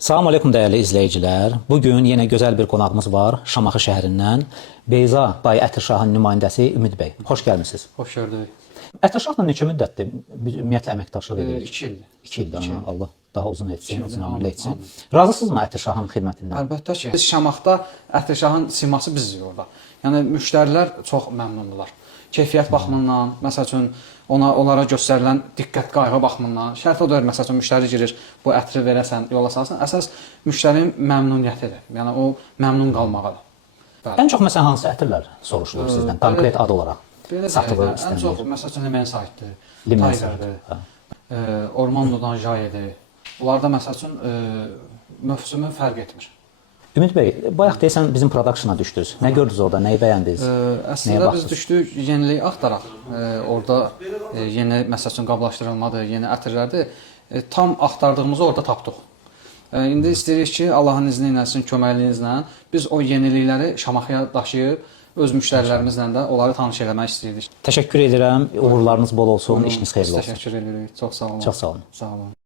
Salam aleykum dəyərli izləyicilər. Bugün yenə gözəl bir qonağımız var Şamaxı şəhərindən. Beyza Bay Ətirşahın nümayəndəsi Ümid bəy. Xoş gəlmisiniz. Xoş gördük. Ətirşahla neçə müddətdir ümumiyyətlə əməkdaşlıq edirik? 2 ildir. 2 ildir. Allah daha uzun etsin, uzun ömürlü etsin. Razısınızmı Ətirşahın xidmətindən? Əlbəttə ki, biz Şamaxda Ətirşahın siması biziz orada. Yəni müştərilər çox məmnundular. Keyfiyyət baxımından, məsəl üçün onlara göstərilən diqqət qayğı baxımından, şərt odur, məsəl üçün müştəri girir, bu ətri verəsən, yola salsan, əsas müştərinin məmnuniyyətidir. Yəni o məmnun qalmağıdır. Ən çox məsələn hansı ətirlər soruşulur sizdən, konkret ad olaraq? Satılır istənilir. Ən çox məsəl üçün Limon saytdır, Limon Tigerdir, Ormando'dan Jaye'dir. Bunlarda məsəl üçün mövsümü fərq etmir. Ümid bəy, bayaq deyəsən bizim produksiyona düşdünüz. Nə gördünüz orada, nəyi bəyəndiniz? Əslində biz düşdük yenilik axtaraq. Orada yeni məsəl üçün qablaşdırılmadır, yeni ətirlərdir. Tam axtardığımızı orada tapdıq. İndi istəyirik ki, Allahın izni ilə, sizin köməkliğinizlə biz o yenilikləri Şamaxıya daşıyıb öz müştərilərimizlə də onları tanış eləmək istəyirdik. Təşəkkür edirəm. Uğurlarınız bol olsun, işiniz xeyirli olsun. Təşəkkür edirik. Çox sağ olun. Çox sağ olun. Sağ olun.